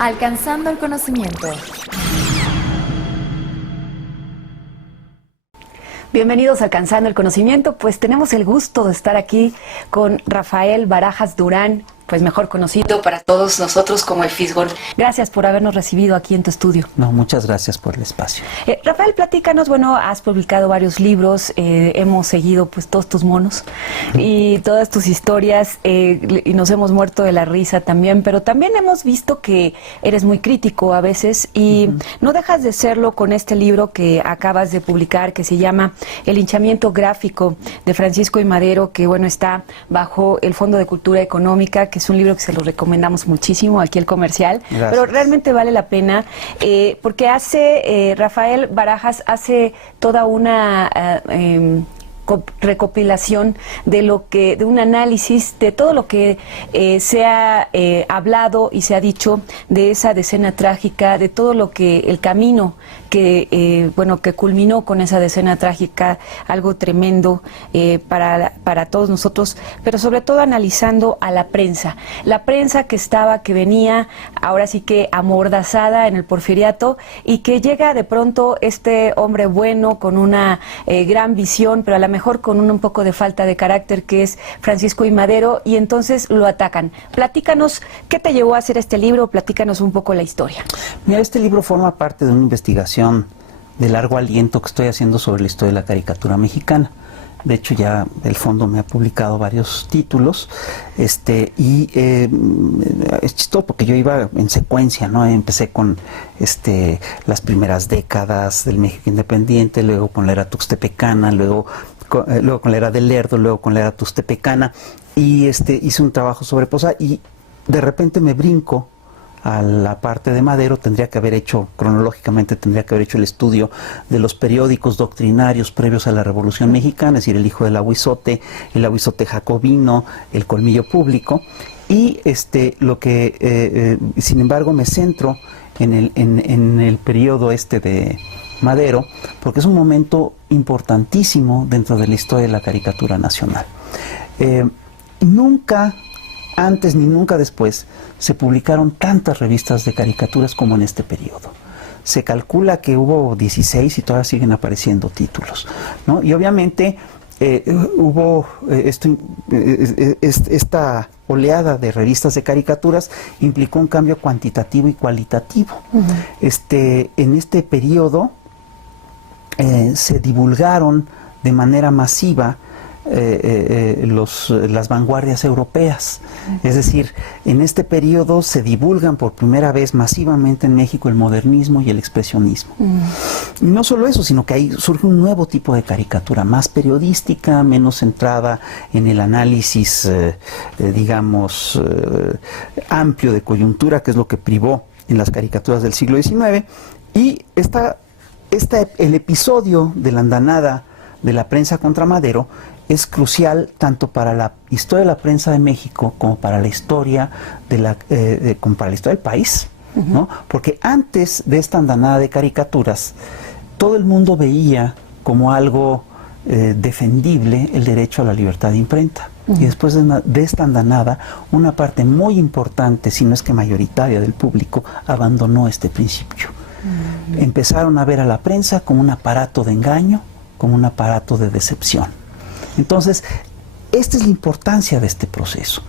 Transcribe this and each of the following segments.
Alcanzando el conocimiento. Bienvenidos a Alcanzando el Conocimiento. Pues tenemos el gusto de estar aquí con Rafael Barajas Durán, pues mejor conocido para todos nosotros como el Fisgón. Gracias por habernos recibido aquí en tu estudio. No, muchas gracias por el espacio. Rafael, platícanos, bueno, has publicado varios libros, hemos seguido pues todos tus monos y todas tus historias y nos hemos muerto de la risa también, pero también hemos visto que eres muy crítico a veces y no dejas de serlo con este libro que acabas de publicar que se llama El linchamiento gráfico de Francisco I. Madero, que bueno, está bajo el Fondo de Cultura Económica, que es un libro que se lo recomendamos muchísimo, aquí el comercial. Gracias. Pero realmente vale la pena, porque Rafael Barajas hace toda una recopilación de un análisis de todo lo que se ha hablado y se ha dicho de esa decena trágica, de todo lo que el camino que que culminó con esa decena trágica, algo tremendo para todos nosotros, pero sobre todo analizando a la prensa que venía ahora sí que amordazada en el porfiriato y que llega de pronto este hombre bueno con una gran visión, pero a lo mejor con un poco de falta de carácter, que es Francisco I. Madero, y entonces lo atacan. Platícanos, ¿qué te llevó a hacer este libro? Platícanos un poco la historia. Mira, este libro forma parte de una investigación de largo aliento que estoy haciendo sobre la historia de la caricatura mexicana. De hecho, ya el fondo me ha publicado varios títulos, es chistoso porque yo iba en secuencia, ¿no? Empecé con las primeras décadas del México independiente, luego con la era tuxtepecana, luego con la era del Lerdo, luego con la era tuxtepecana, y hice un trabajo sobre Posada, y de repente me brinco a la parte de Madero. Cronológicamente tendría que haber hecho el estudio de los periódicos doctrinarios previos a la Revolución Mexicana, es decir, El Hijo del Aguizote, El Aguizote Jacobino, El Colmillo Público, y sin embargo me centro en el periodo de Madero, porque es un momento importantísimo dentro de la historia de la caricatura nacional. Nunca antes ni nunca después se publicaron tantas revistas de caricaturas como en este periodo. Se calcula que hubo 16 y todavía siguen apareciendo títulos, ¿no? Y obviamente hubo esta oleada de revistas de caricaturas implicó un cambio cuantitativo y cualitativo. En este periodo se divulgaron de manera masiva las vanguardias europeas. Es decir, en este periodo se divulgan por primera vez masivamente en México el modernismo y el expresionismo. Y no solo eso, sino que ahí surge un nuevo tipo de caricatura, más periodística, menos centrada en el análisis, amplio de coyuntura, que es lo que privó en las caricaturas del siglo XIX. Y el episodio de la andanada de la prensa contra Madero es crucial tanto para la historia de la prensa de México como para la historia del país, ¿no? Porque antes de esta andanada de caricaturas, todo el mundo veía como algo defendible el derecho a la libertad de imprenta. Y después de esta andanada, una parte muy importante, si no es que mayoritaria del público, abandonó este principio. Empezaron a ver a la prensa como un aparato de engaño, como un aparato de decepción. Entonces, esta es la importancia de este proceso.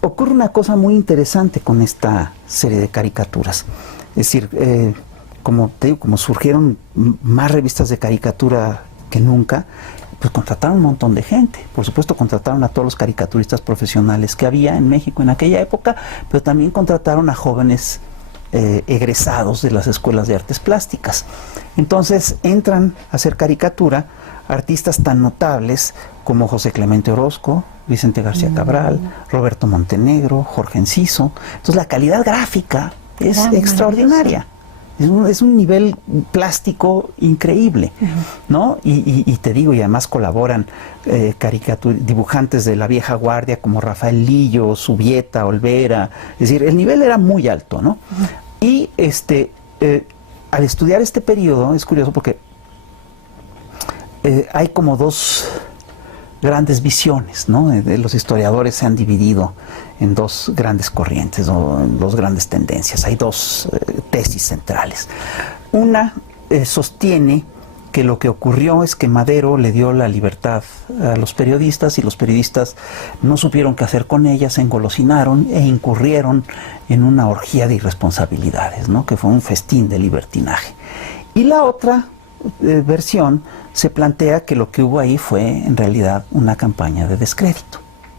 Ocurre una cosa muy interesante con esta serie de caricaturas. Es decir, como te digo, como surgieron más revistas de caricatura que nunca, pues contrataron un montón de gente. Por supuesto, contrataron a todos los caricaturistas profesionales que había en México en aquella época, pero también contrataron a jóvenes egresados de las escuelas de artes plásticas. Entonces entran a hacer caricatura artistas tan notables como José Clemente Orozco, Vicente García Cabral, Roberto Montenegro, Jorge Enciso. Entonces la calidad gráfica es extraordinaria. Es un nivel plástico increíble, ¿no? Y te digo, y además colaboran dibujantes de la vieja guardia como Rafael Lillo, Subieta, Olvera. Es decir, el nivel era muy alto, ¿no? Y al estudiar este periodo, es curioso porque hay como dos grandes visiones, ¿no? Los historiadores se han dividido en dos grandes corrientes, o en dos grandes tendencias. Hay dos tesis centrales. Una sostiene que lo que ocurrió es que Madero le dio la libertad a los periodistas y los periodistas no supieron qué hacer con ella, se engolosinaron e incurrieron en una orgía de irresponsabilidades, ¿no? Que fue un festín de libertinaje. Y la otra versión se plantea que lo que hubo ahí fue en realidad una campaña de descrédito,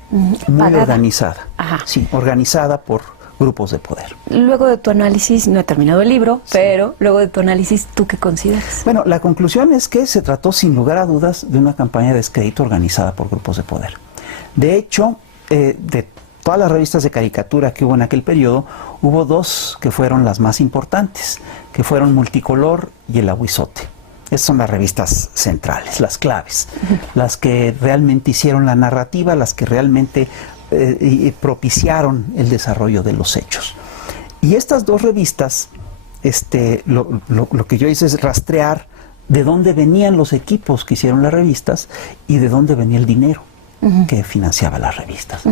muy organizada, sí, organizada por grupos de poder. Luego de tu análisis, no he terminado el libro, sí, pero luego de tu análisis, ¿tú qué consideras? Bueno, la conclusión es que se trató sin lugar a dudas de una campaña de descrédito organizada por grupos de poder. De hecho, de todas las revistas de caricatura que hubo en aquel periodo, hubo dos que fueron las más importantes, que fueron Multicolor y El Ahuizote. Esas son las revistas centrales, las claves, las que realmente hicieron la narrativa, las que realmente propiciaron el desarrollo de los hechos. Y estas dos revistas, lo que yo hice es rastrear de dónde venían los equipos que hicieron las revistas y de dónde venía el dinero que financiaba las revistas.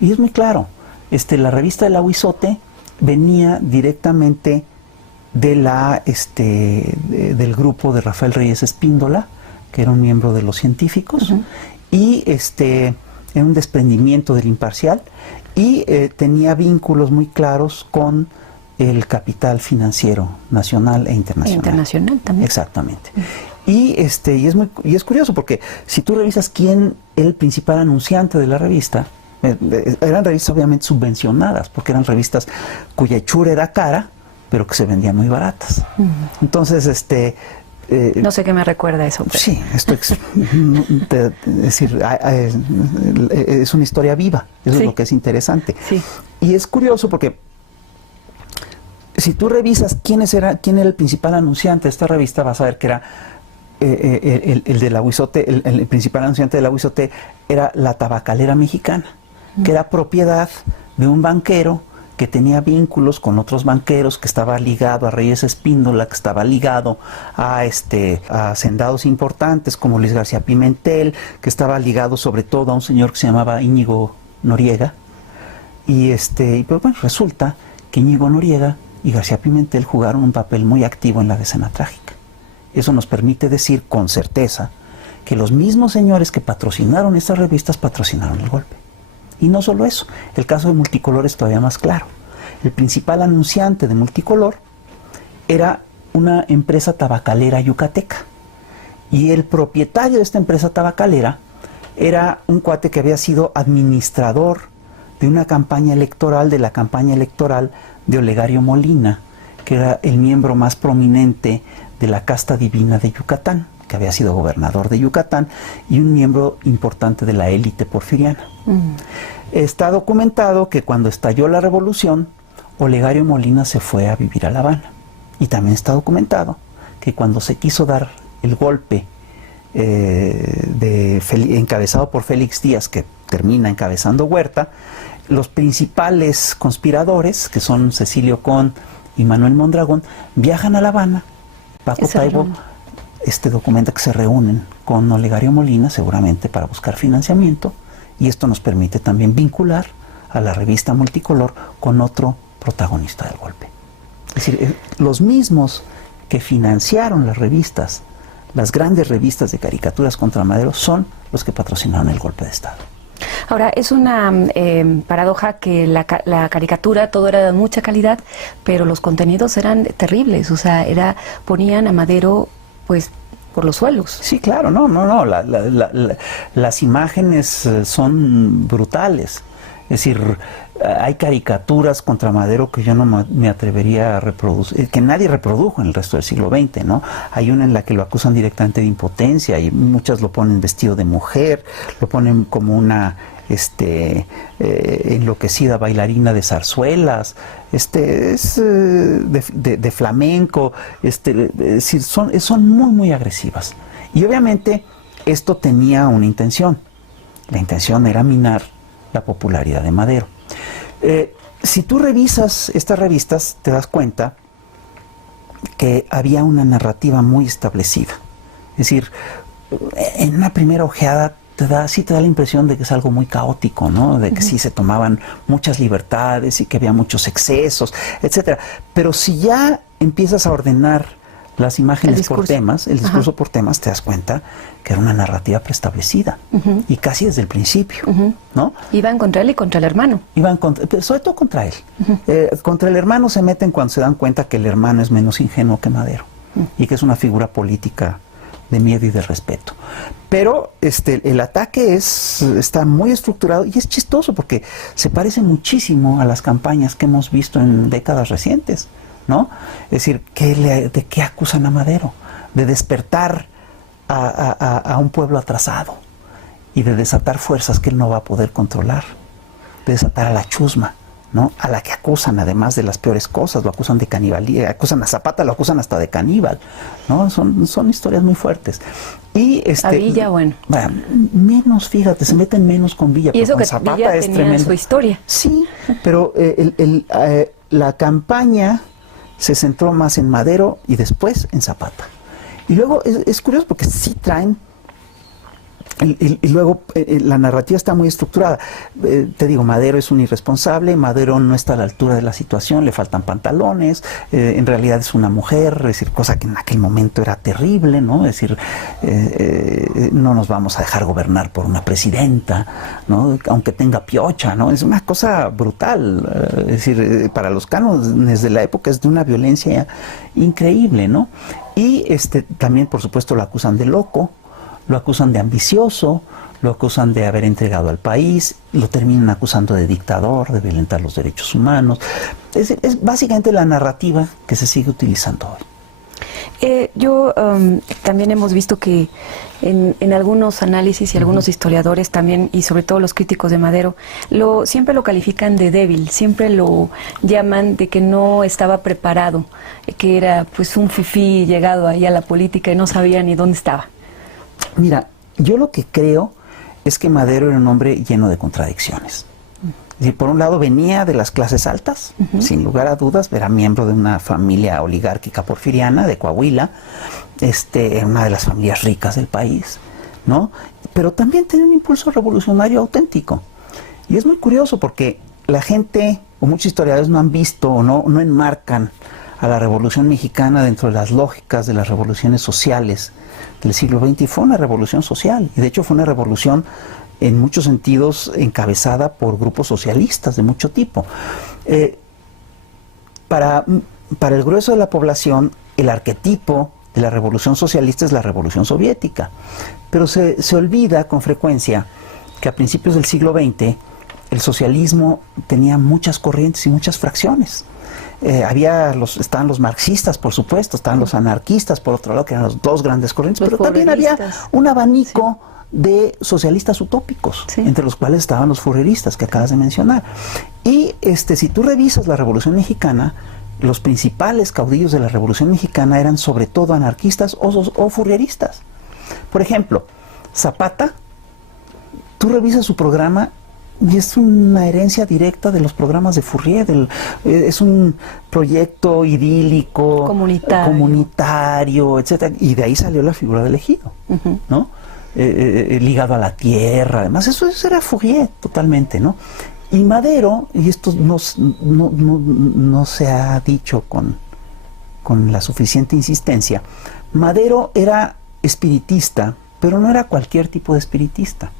Y es muy claro, la revista El Ahuizote venía directamente de del grupo de Rafael Reyes Espíndola, que era un miembro de los científicos, y era un desprendimiento del Imparcial, y tenía vínculos muy claros con el capital financiero nacional e internacional. Internacional también. Exactamente. Y es curioso porque si tú revisas quién era el principal anunciante de la revista, eran revistas obviamente subvencionadas, porque eran revistas cuya hechura era cara, pero que se vendían muy baratas. Entonces, no sé qué me recuerda eso. Pero... Sí, esto es decir, es una historia viva, eso es lo que es interesante. Sí. Y es curioso porque si tú revisas quién era el principal anunciante de esta revista, vas a ver que era el del Ahuizote, el principal anunciante del Ahuizote era la Tabacalera Mexicana, que era propiedad de un banquero que tenía vínculos con otros banqueros, que estaba ligado a Reyes Espíndola, que estaba ligado a hacendados importantes como Luis García Pimentel, que estaba ligado sobre todo a un señor que se llamaba Íñigo Noriega. Y pues bueno, resulta que Íñigo Noriega y García Pimentel jugaron un papel muy activo en la Decena Trágica. Eso nos permite decir con certeza que los mismos señores que patrocinaron estas revistas patrocinaron el golpe. Y no solo eso, el caso de Multicolor es todavía más claro. El principal anunciante de Multicolor era una empresa tabacalera yucateca. Y el propietario de esta empresa tabacalera era un cuate que había sido administrador de una campaña electoral, de la campaña electoral de Olegario Molina, que era el miembro más prominente de la casta divina de Yucatán, que había sido gobernador de Yucatán y un miembro importante de la élite porfiriana. Está documentado que cuando estalló la revolución, Olegario Molina se fue a vivir a La Habana. Y también está documentado que cuando se quiso dar el golpe encabezado por Félix Díaz, que termina encabezando Huerta, los principales conspiradores, que son Cecilio Con y Manuel Mondragón, viajan a La Habana. Paco Taibo documenta que se reúnen con Olegario Molina, seguramente para buscar financiamiento, y esto nos permite también vincular a la revista Multicolor con otro protagonista del golpe. Es decir, los mismos que financiaron las revistas, las grandes revistas de caricaturas contra Madero, son los que patrocinaron el golpe de Estado. Ahora, es una paradoja que la caricatura, todo era de mucha calidad, pero los contenidos eran terribles, o sea, ponían a Madero, pues, por los suelos. Sí, claro, las imágenes son brutales. Es decir, hay caricaturas contra Madero que yo no me atrevería a reproducir, que nadie reprodujo en el resto del siglo XX, ¿no? Hay una en la que lo acusan directamente de impotencia y muchas lo ponen vestido de mujer, lo ponen como una enloquecida bailarina de zarzuelas, es de flamenco, es decir, son muy, muy agresivas. Y obviamente esto tenía una intención. La intención era minar la popularidad de Madero. Si tú revisas estas revistas, te das cuenta que había una narrativa muy establecida. Es decir, en una primera ojeada sí te da la impresión de que es algo muy caótico, ¿no? De que sí se tomaban muchas libertades y que había muchos excesos, etcétera. Pero si ya empiezas a ordenar las imágenes por temas, el discurso por temas, te das cuenta que era una narrativa preestablecida y casi desde el principio, ¿no? Iban contra él y contra el hermano. Pero sobre todo contra él. Contra el hermano se meten cuando se dan cuenta que el hermano es menos ingenuo que Madero y que es una figura política de miedo y de respeto. Pero el ataque está muy estructurado y es chistoso porque se parece muchísimo a las campañas que hemos visto en décadas recientes, ¿no? Es decir, ¿de qué acusan a Madero? De despertar a un pueblo atrasado y de desatar fuerzas que él no va a poder controlar, de desatar a la chusma, ¿no? A la que acusan además de las peores cosas, lo acusan de canibalismo, acusan a Zapata, lo acusan hasta de caníbal, ¿no? Son historias muy fuertes. Y a Villa, bueno, menos, fíjate, se meten menos con Villa, y eso con que Zapata Villa es tenía tremendo. su historia. Sí, pero la campaña se centró más en Madero y después en Zapata. Y luego es curioso porque sí traen. Y luego la narrativa está muy estructurada. Te digo, Madero es un irresponsable, Madero no está a la altura de la situación, le faltan pantalones, en realidad es una mujer, es decir, cosa que en aquel momento era terrible, ¿no? Es decir, no nos vamos a dejar gobernar por una presidenta, ¿no? Aunque tenga piocha, ¿no? Es una cosa brutal, es decir, para los cánones de la época es de una violencia increíble, ¿no? Y también, por supuesto, lo acusan de loco, lo acusan de ambicioso, lo acusan de haber entregado al país, lo terminan acusando de dictador, de violentar los derechos humanos. Es básicamente la narrativa que se sigue utilizando hoy. También hemos visto que en algunos análisis y algunos historiadores también, y sobre todo los críticos de Madero, siempre lo califican de débil, siempre lo llaman de que no estaba preparado, que era pues un fifí llegado ahí a la política y no sabía ni dónde estaba. Mira, yo lo que creo es que Madero era un hombre lleno de contradicciones. Es decir, por un lado venía de las clases altas, sin lugar a dudas, era miembro de una familia oligárquica porfiriana de Coahuila, una de las familias ricas del país, ¿no? Pero también tenía un impulso revolucionario auténtico. Y es muy curioso porque la gente, o muchos historiadores no han visto o no enmarcan a la Revolución Mexicana dentro de las lógicas de las revoluciones sociales del siglo XX, y fue una revolución social, y de hecho fue una revolución en muchos sentidos encabezada por grupos socialistas de mucho tipo. Para el grueso de la población, el arquetipo de la revolución socialista es la revolución soviética, pero se olvida con frecuencia que a principios del siglo XX el socialismo tenía muchas corrientes y muchas fracciones. Estaban los marxistas, por supuesto, estaban los anarquistas, por otro lado, que eran los dos grandes corrientes, pero también había un abanico de socialistas utópicos, entre los cuales estaban los furreristas que acabas de mencionar. Y si tú revisas la Revolución Mexicana, los principales caudillos de la Revolución Mexicana eran sobre todo anarquistas o furreristas. Por ejemplo, Zapata, tú revisas su programa y es una herencia directa de los programas de Fourier. Es un proyecto idílico, comunitario, etcétera, y de ahí salió la figura del ejido, ¿no? Ligado a la tierra, además eso era Fourier totalmente, ¿no? Y Madero, y esto no se ha dicho con la suficiente insistencia, Madero era espiritista, pero no era cualquier tipo de espiritista.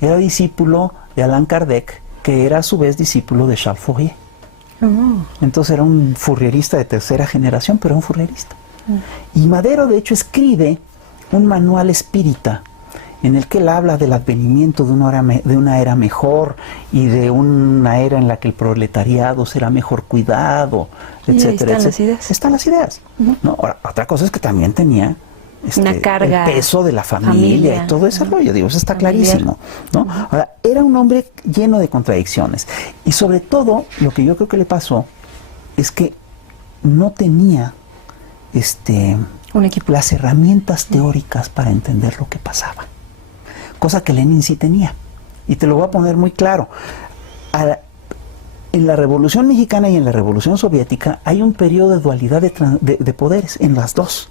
Era discípulo de Allan Kardec, que era a su vez discípulo de Charles Fourier. Entonces era un fourierista de tercera generación, pero un fourierista. Y Madero, de hecho, escribe un manual espírita en el que él habla del advenimiento de una era mejor y de una era en la que el proletariado será mejor cuidado, etcétera. Están las ideas. Están las ideas. ¿No? Ahora, otra cosa es que también tenía una carga, el peso de la familia y todo ese rollo, digo, eso está clarísimo, ¿no? Ahora, era un hombre lleno de contradicciones, y sobre todo, lo que yo creo que le pasó es que no tenía un equipo, las herramientas teóricas para entender lo que pasaba, cosa que Lenin sí tenía, y te lo voy a poner muy claro. En la Revolución Mexicana y en la Revolución Soviética hay un periodo de dualidad de poderes en las dos.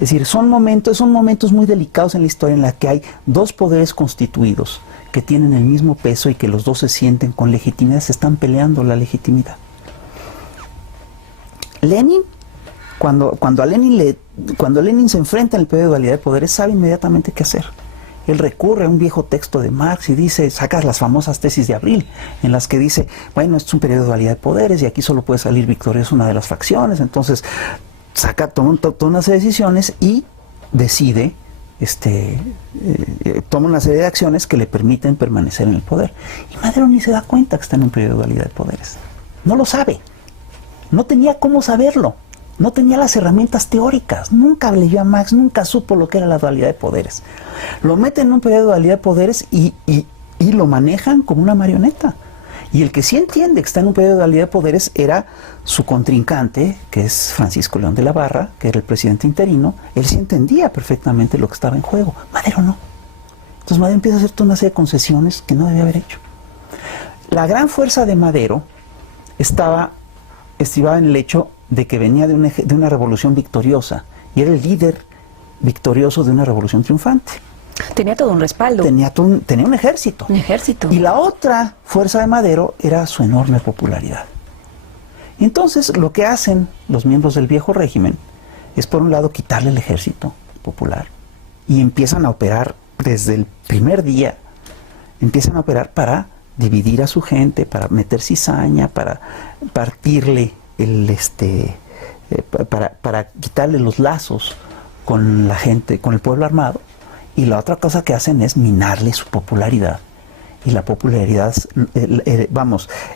Es decir, son momentos muy delicados en la historia en la que hay dos poderes constituidos que tienen el mismo peso y que los dos se sienten con legitimidad, se están peleando la legitimidad. Lenin, cuando Lenin se enfrenta en el periodo de dualidad de poderes, sabe inmediatamente qué hacer. Él recurre a un viejo texto de Marx y dice, saca las famosas tesis de Abril, en las que dice, bueno, esto es un periodo de dualidad de poderes y aquí solo puede salir victoriosa una de las facciones. Entonces toma una serie de decisiones y decide, toma una serie de acciones que le permiten permanecer en el poder. Y Madero ni se da cuenta que está en un periodo de dualidad de poderes. No lo sabe. No tenía cómo saberlo. No tenía las herramientas teóricas, nunca leyó a Marx, nunca supo lo que era la dualidad de poderes. Lo meten en un periodo de dualidad de poderes y lo manejan como una marioneta. Y el que sí entiende que está en un periodo de dualidad de poderes era su contrincante, que es Francisco León de la Barra, que era el presidente interino. Él sí entendía perfectamente lo que estaba en juego. Madero no. Entonces Madero empieza a hacer toda una serie de concesiones que no debía haber hecho. La gran fuerza de Madero estribaba en el hecho de que venía de una revolución victoriosa y era el líder victorioso de una revolución triunfante. Tenía todo un respaldo. Tenía un ejército. Un ejército. Y la otra fuerza de Madero era su enorme popularidad. Entonces, lo que hacen los miembros del viejo régimen es, por un lado, quitarle el ejército popular y empiezan a operar desde el primer día, empiezan a operar para dividir a su gente, para meter cizaña, para partirle para quitarle los lazos con la gente, con el pueblo armado. Y la otra cosa que hacen es minarle su popularidad. Y la popularidad,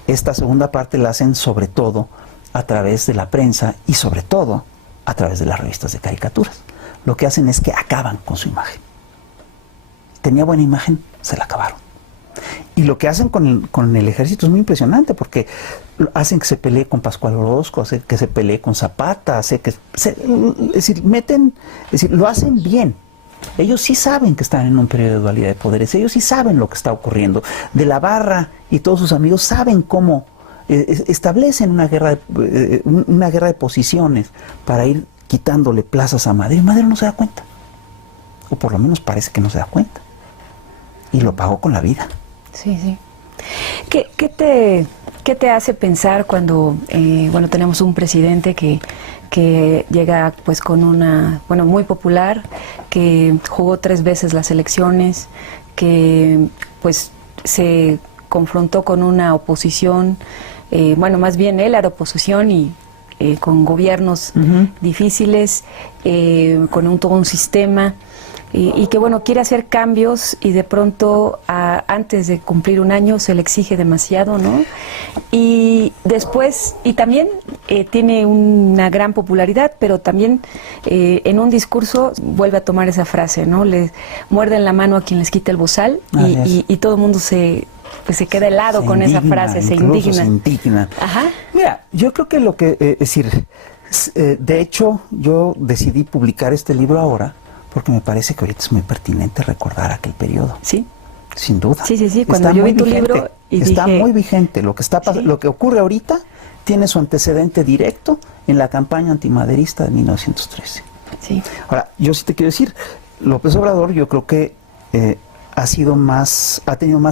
esta segunda parte la hacen sobre todo a través de la prensa y sobre todo a través de las revistas de caricaturas. Lo que hacen es que acaban con su imagen. Tenía buena imagen, se la acabaron. Y lo que hacen con el ejército es muy impresionante, porque hacen que se pelee con Pascual Orozco, hacen que se pelee con Zapata, lo hacen bien. Ellos sí saben que están en un periodo de dualidad de poderes, ellos sí saben lo que está ocurriendo. De la Barra y todos sus amigos saben cómo establecen una guerra de posiciones para ir quitándole plazas a Madero. Y Madero no se da cuenta, o por lo menos parece que no se da cuenta, y lo pagó con la vida. Sí, sí. ¿Qué te hace pensar cuando tenemos un presidente que llega pues con muy popular, que jugó 3 veces las elecciones, que pues se confrontó con una oposición, más bien él era oposición y con gobiernos difíciles, con todo un sistema, y que quiere hacer cambios y de pronto antes de cumplir un año se le exige demasiado, ¿no? Y después, y también tiene una gran popularidad, pero también en un discurso vuelve a tomar esa frase, ¿no? Le muerden la mano a quien les quita el bozal, y todo el mundo se queda helado con esa frase, se indigna. Ajá. Mira, yo creo que de hecho yo decidí publicar este libro ahora porque me parece que ahorita es muy pertinente recordar aquel periodo. Sí. Sin duda. Sí. Cuando yo vi tu libro y está dije, muy vigente. Lo que ocurre ahorita tiene su antecedente directo en la campaña antimaderista de 1913. Sí. Ahora, yo sí te quiero decir, López Obrador, yo creo que ha tenido más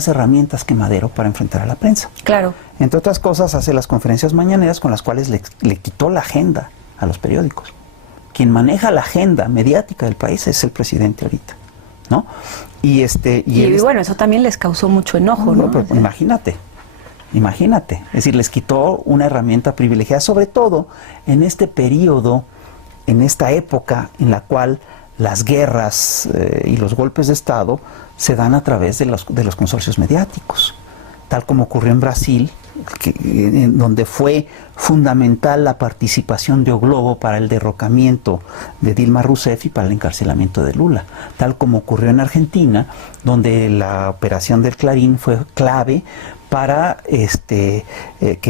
herramientas que Madero para enfrentar a la prensa. Claro. Entre otras cosas, hace las conferencias mañaneras con las cuales le quitó la agenda a los periódicos. Quien maneja la agenda mediática del país es el presidente ahorita, ¿no? Y eso también les causó mucho enojo, ¿no? Pero imagínate. Es decir, les quitó una herramienta privilegiada, sobre todo en este periodo, en esta época en la cual las guerras y los golpes de Estado se dan a través de los consorcios mediáticos, tal como ocurrió en Brasil, en donde fue fundamental la participación de O Globo para el derrocamiento de Dilma Rousseff y para el encarcelamiento de Lula, tal como ocurrió en Argentina, donde la operación del Clarín fue clave para que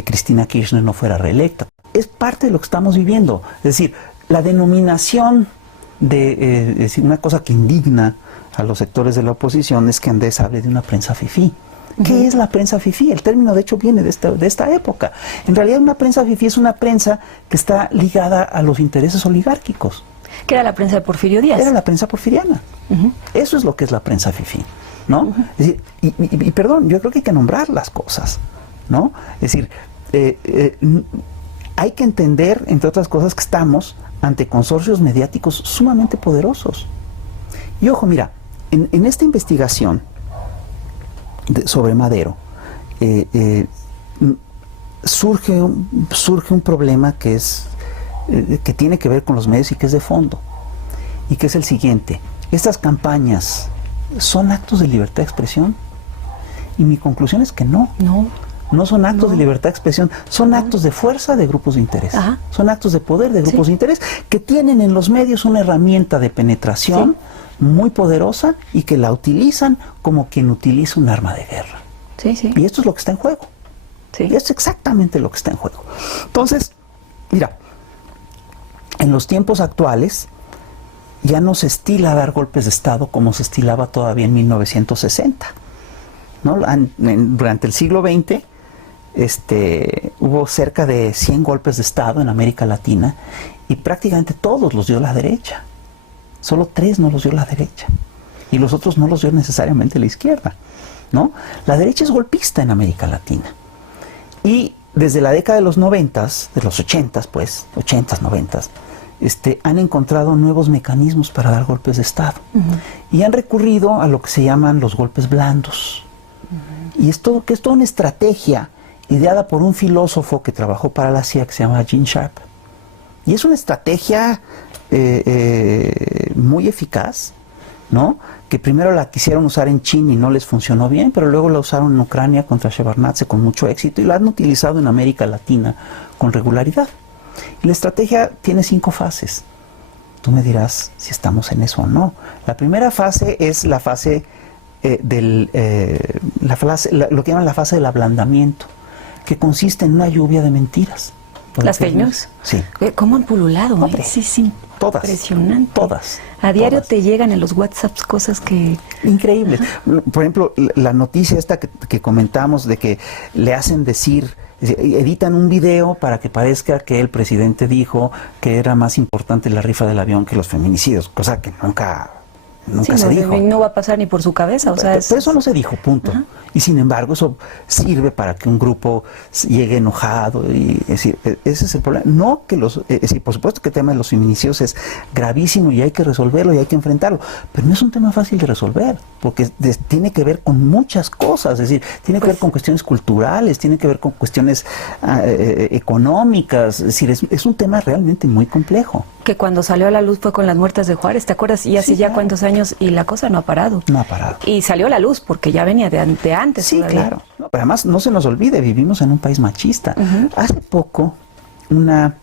Cristina Kirchner no fuera reelecta. Es parte de lo que estamos viviendo. Es decir, la denominación de una cosa que indigna a los sectores de la oposición es que Andrés hable de una prensa fifí. ¿Qué es la prensa fifí? El término, de hecho, viene de esta época. En realidad, una prensa fifí es una prensa que está ligada a los intereses oligárquicos. Que era la prensa de Porfirio Díaz. Era la prensa porfiriana. Eso es lo que es la prensa fifí, ¿no? Es decir, y perdón, yo creo que hay que nombrar las cosas, ¿no? Es decir, hay que entender, entre otras cosas, que estamos ante consorcios mediáticos sumamente poderosos. Y ojo, mira, en esta investigación sobre Madero, surge un problema que tiene que ver con los medios y que es de fondo, y que es el siguiente: estas campañas son actos de libertad de expresión, y mi conclusión es que no son actos de libertad de expresión, son actos de fuerza de grupos de interés. Son actos de poder de grupos de interés que tienen en los medios una herramienta de penetración muy poderosa y que la utilizan como quien utiliza un arma de guerra. Y esto es lo que está en juego. Y esto es exactamente lo que está en juego. Entonces, mira, en los tiempos actuales ya no se estila dar golpes de Estado como se estilaba todavía en 1960, ¿no? Durante el siglo XX hubo cerca de 100 golpes de Estado en América Latina y prácticamente todos los dio la derecha. Solo 3 no los dio la derecha y los otros no los dio necesariamente la izquierda, ¿no? La derecha es golpista en América Latina. Y desde la década de los 90s, de los 80s pues, 80s, 90s, han encontrado nuevos mecanismos para dar golpes de Estado. Y han recurrido a lo que se llaman los golpes blandos. Y esto que es toda una estrategia ideada por un filósofo que trabajó para la CIA que se llama Gene Sharp. Y es una estrategia muy eficaz, ¿no? Que primero la quisieron usar en China y no les funcionó bien, pero luego la usaron en Ucrania contra Shevardnadze con mucho éxito y la han utilizado en América Latina con regularidad. Y la estrategia tiene 5 fases. Tú me dirás si estamos en eso o no. La primera fase es la fase lo que llaman la fase del ablandamiento, que consiste en una lluvia de mentiras. ¿Las fake news? Sí. ¿Cómo han pululado? Hombre, Sí, todas. impresionante. Todas. A diario todas. te llegan en los WhatsApps cosas que... Increíbles. Por ejemplo, la noticia esta que comentamos de que le hacen decir, editan un video para que parezca que el presidente dijo que era más importante la rifa del avión que los feminicidios, cosa que nunca se dijo. No va a pasar ni por su cabeza. O sea, pero eso no se dijo, punto. Y sin embargo, eso sirve para que un grupo llegue enojado. Y, es decir, ese es el problema. No que por supuesto que el tema de los feminicidios es gravísimo y hay que resolverlo y hay que enfrentarlo. Pero no es un tema fácil de resolver, porque tiene que ver con muchas cosas. Es decir, tiene que ver con cuestiones culturales, tiene que ver con cuestiones económicas. Es decir, es un tema realmente muy complejo. Que cuando salió a la luz fue con las muertes de Juárez, ¿te acuerdas? Y hace ya cuántos años y la cosa no ha parado. No ha parado. Y salió a la luz porque ya venía de antes. Sí, todavía. claro. No, pero además no se nos olvide, vivimos en un país machista. Hace poco, una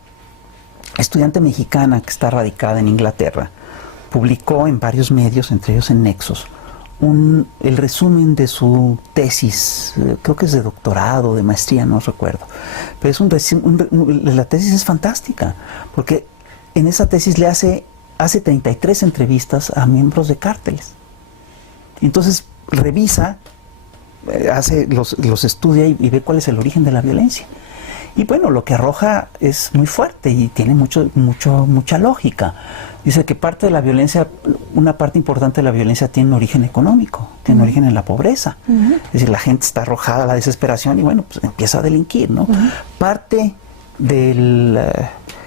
estudiante mexicana que está radicada en Inglaterra publicó en varios medios, entre ellos en Nexos, el resumen de su tesis, creo que es de doctorado, de maestría, no recuerdo. Pero la tesis es fantástica, porque en esa tesis le hace 33 entrevistas a miembros de cárteles. Entonces revisa, los estudia y ve cuál es el origen de la violencia. Y bueno, lo que arroja es muy fuerte y tiene mucha lógica. Dice que parte de la violencia, una parte importante de la violencia tiene un origen económico, tiene un origen en la pobreza. Es decir, la gente está arrojada a la desesperación y bueno, pues empieza a delinquir, ¿no? Parte del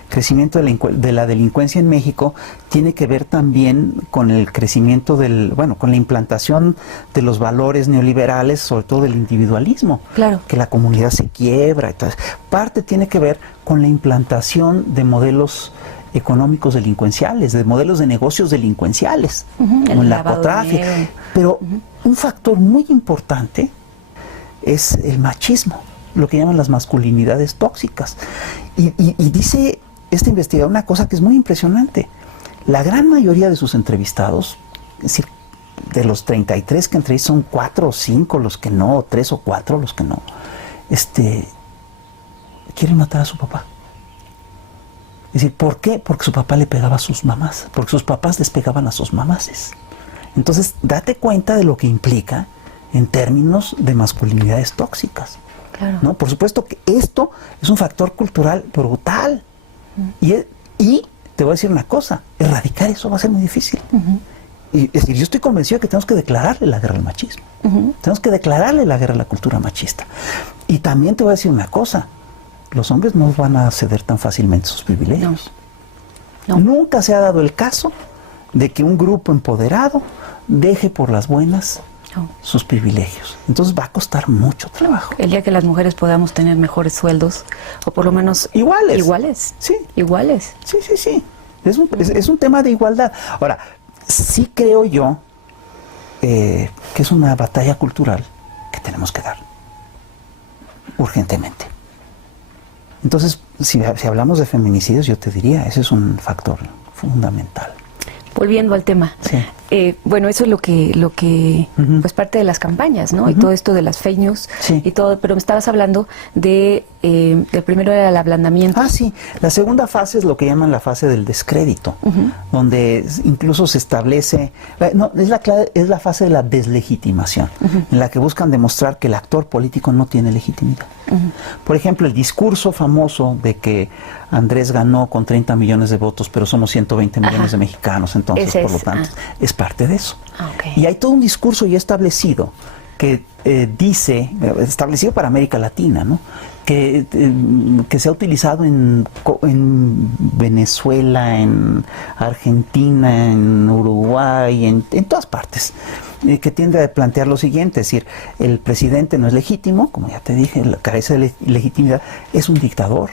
crecimiento de la delincuencia en México tiene que ver también con el crecimiento con la implantación de los valores neoliberales, sobre todo del individualismo, claro, que la comunidad se quiebra. Entonces, parte tiene que ver con la implantación de modelos económicos delincuenciales, de modelos de negocios delincuenciales, como el narcotráfico. Pero un factor muy importante es el machismo, lo que llaman las masculinidades tóxicas. Y dice este investigador una cosa que es muy impresionante. La gran mayoría de sus entrevistados, es decir, de los 33 que entrevistan, son 4 o 5 los que no, o 3 o 4 los que no, quieren matar a su papá. Es decir, ¿por qué? Porque su papá le pegaba a sus mamás, porque sus papás les pegaban a sus mamases. Entonces, date cuenta de lo que implica en términos de masculinidades tóxicas. Claro. ¿No? Por supuesto que esto es un factor cultural brutal. Y te voy a decir una cosa, erradicar eso va a ser muy difícil. Y, es decir, yo estoy convencido de que tenemos que declararle la guerra al machismo. Tenemos que declararle la guerra a la cultura machista. Y también te voy a decir una cosa, los hombres no van a ceder tan fácilmente sus privilegios. No. Nunca se ha dado el caso de que un grupo empoderado deje por las buenas sus privilegios. Entonces va a costar mucho trabajo. El día que las mujeres podamos tener mejores sueldos, o por lo menos iguales. Iguales. Sí. Iguales. Sí, sí, sí. Es un tema de igualdad. Ahora, sí creo yo que es una batalla cultural que tenemos que dar urgentemente. Entonces, si hablamos de feminicidios, yo te diría, ese es un factor fundamental. Volviendo al tema, Sí. Bueno, eso es lo que pues parte de las campañas, ¿no? Y todo esto de las fake news Sí. y todo, pero me estabas hablando de, el primero era el ablandamiento. Ah, sí. La segunda fase es lo que llaman la fase del descrédito, donde incluso se establece, no, es la fase de la deslegitimación, en la que buscan demostrar que el actor político no tiene legitimidad. Por ejemplo, el discurso famoso de que Andrés ganó con 30 millones de votos, pero somos 120 millones de mexicanos, entonces, Ese por lo es, tanto, es parte de eso. Ok. Y hay todo un discurso ya establecido que dice, establecido para América Latina, ¿no? Que se ha utilizado en Venezuela, en Argentina, en Uruguay, en todas partes, que tiende a plantear lo siguiente, es decir, el presidente no es legítimo, como ya te dije, carece de legitimidad, es un dictador,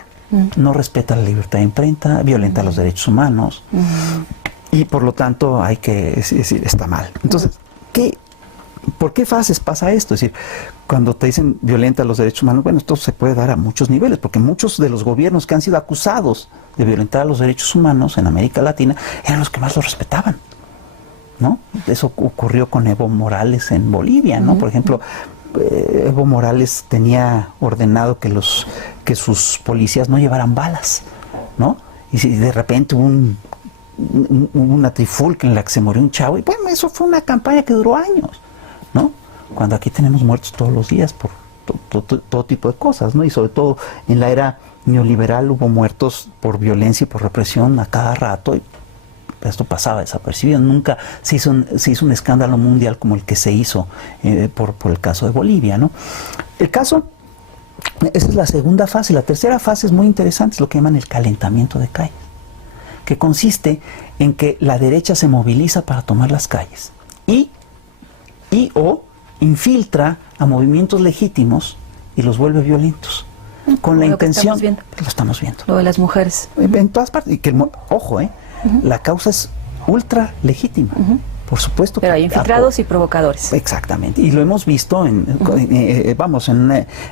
no respeta la libertad de imprenta, violenta los derechos humanos, y por lo tanto hay que decir, está mal. Entonces, ¿por qué fases pasa esto? Es decir, cuando te dicen violenta los derechos humanos, bueno, esto se puede dar a muchos niveles, porque muchos de los gobiernos que han sido acusados de violentar los derechos humanos en América Latina eran los que más los respetaban, ¿no? Eso ocurrió con Evo Morales en Bolivia, ¿no? Por ejemplo, Evo Morales tenía ordenado que sus policías no llevaran balas, ¿no? Y si de repente hubo una trifulca en la que se murió un chavo, y bueno, eso fue una campaña que duró años, ¿no? Cuando aquí tenemos muertos todos los días por todo tipo de cosas, ¿no? Y sobre todo en la era neoliberal hubo muertos por violencia y por represión a cada rato, y esto pasaba desapercibido. Nunca se hizo un escándalo mundial como el que se hizo por el caso de Bolivia, ¿no? Esa es la segunda fase. La tercera fase es muy interesante, es lo que llaman el calentamiento de calles, que consiste en que la derecha se moviliza para tomar las calles o infiltra a movimientos legítimos y los vuelve violentos, con la intención, lo estamos viendo, Lo de las mujeres. en todas partes, y que ojo, la causa es ultra legítima, por supuesto. Pero hay infiltrados y provocadores. Exactamente, y lo hemos visto en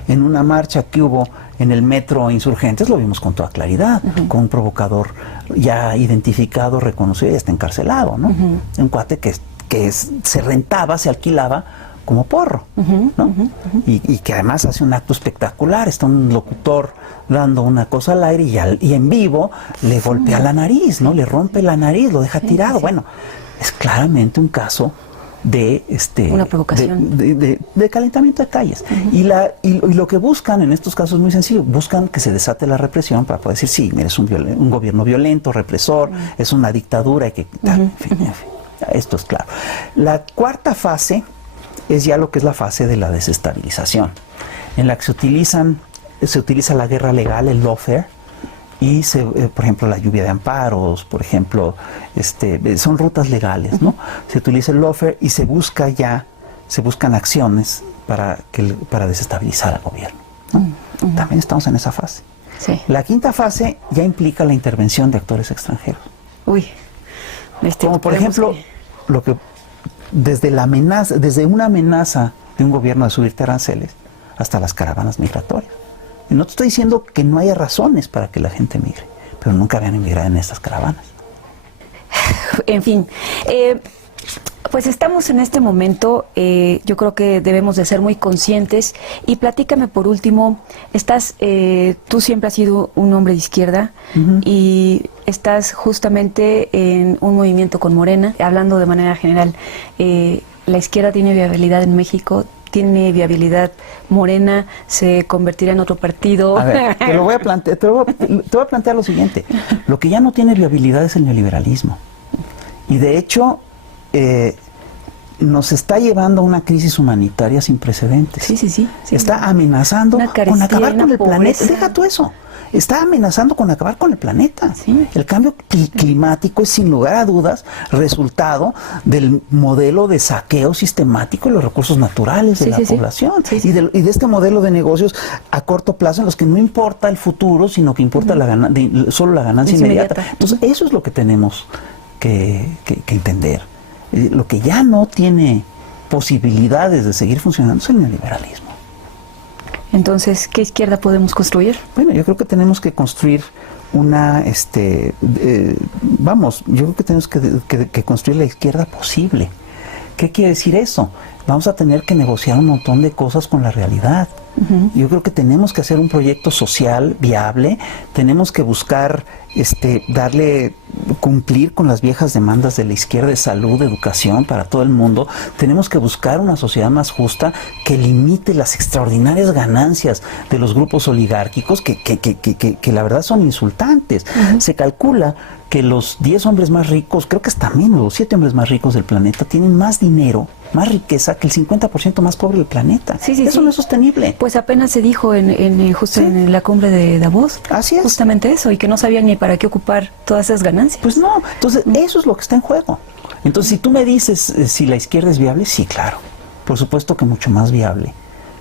una marcha que hubo en el metro Insurgentes, lo vimos con toda claridad, con un provocador ya identificado, reconocido y está encarcelado, ¿no? Un cuate que se rentaba, se alquilaba como porro, ¿no? Y que además hace un acto espectacular. Está un locutor dando una cosa al aire y en vivo le golpea la nariz, ¿no? Le rompe la nariz, lo deja tirado. Bueno, es claramente un caso de una provocación, de calentamiento de calles. Y lo que buscan en estos casos es muy sencillo: buscan que se desate la represión para poder decir, sí, mira, es un gobierno violento, represor, es una dictadura, en fin, esto es claro. La cuarta fase es ya lo que es la fase de la desestabilización, en la que se utiliza la guerra legal, el lawfare, y por ejemplo la lluvia de amparos, por ejemplo, son rutas legales, ¿no? Se utiliza el lawfare y se buscan acciones para desestabilizar al gobierno, ¿no? También estamos en esa fase. Sí. La quinta fase ya implica la intervención de actores extranjeros. Uy. Como por ejemplo, desde una amenaza de un gobierno de subirte aranceles hasta las caravanas migratorias. Y no te estoy diciendo que no haya razones para que la gente migre, pero nunca habían emigrado en estas caravanas. En fin, pues estamos en este momento, yo creo que debemos de ser muy conscientes. Y platícame por último, tú siempre has sido un hombre de izquierda y estás justamente en un movimiento con Morena. Hablando de manera general, ¿la izquierda tiene viabilidad en México? tiene viabilidad Morena, se convertirá en otro partido. A ver, te voy a plantear lo siguiente. Lo que ya no tiene viabilidad es el neoliberalismo. Y de hecho, nos está llevando a una crisis humanitaria sin precedentes. Sí. Está amenazando con acabar con el planeta. Deja tú eso. Está amenazando con acabar con el planeta. Sí. El cambio climático es sin lugar a dudas resultado del modelo de saqueo sistemático de los recursos naturales de la población y de este modelo de negocios a corto plazo en los que no importa el futuro, sino que importa solo la ganancia inmediata. Entonces, eso es lo que tenemos que entender. Lo que ya no tiene posibilidades de seguir funcionando es el neoliberalismo. Entonces, ¿qué izquierda podemos construir? Bueno, yo creo que tenemos que construir una, yo creo que tenemos que construir la izquierda posible. ¿Qué quiere decir eso? Vamos a tener que negociar un montón de cosas con la realidad. Yo creo que tenemos que hacer un proyecto social viable, tenemos que buscar cumplir con las viejas demandas de la izquierda de salud, de educación para todo el mundo. Tenemos que buscar una sociedad más justa que limite las extraordinarias ganancias de los grupos oligárquicos que la verdad son insultantes. Se calcula que los 10 hombres más ricos, creo que hasta menos, los 7 hombres más ricos del planeta tienen más dinero, más riqueza que el 50% más pobre del planeta. Eso no es sostenible. Pues apenas se dijo justo en la cumbre de Davos. Así es. Justamente eso, y que no sabían ni para qué ocupar todas esas ganancias. Pues no, entonces eso es lo que está en juego. Entonces, si tú me dices si la izquierda es viable, sí, claro. Por supuesto que mucho más viable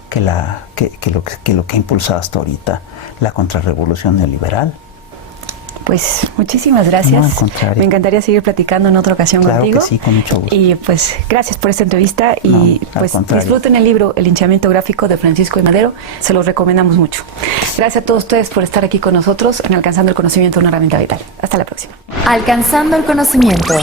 que lo que ha impulsado hasta ahorita la contrarrevolución neoliberal. Pues muchísimas gracias. No, al contrario. Me encantaría seguir platicando en otra ocasión contigo. Claro que sí, con mucho gusto. Y pues gracias por esta entrevista y pues disfruten el libro El linchamiento gráfico de Francisco I. Madero. Se los recomendamos mucho. Gracias a todos ustedes por estar aquí con nosotros en Alcanzando el Conocimiento, una herramienta vital. Hasta la próxima. Alcanzando el conocimiento.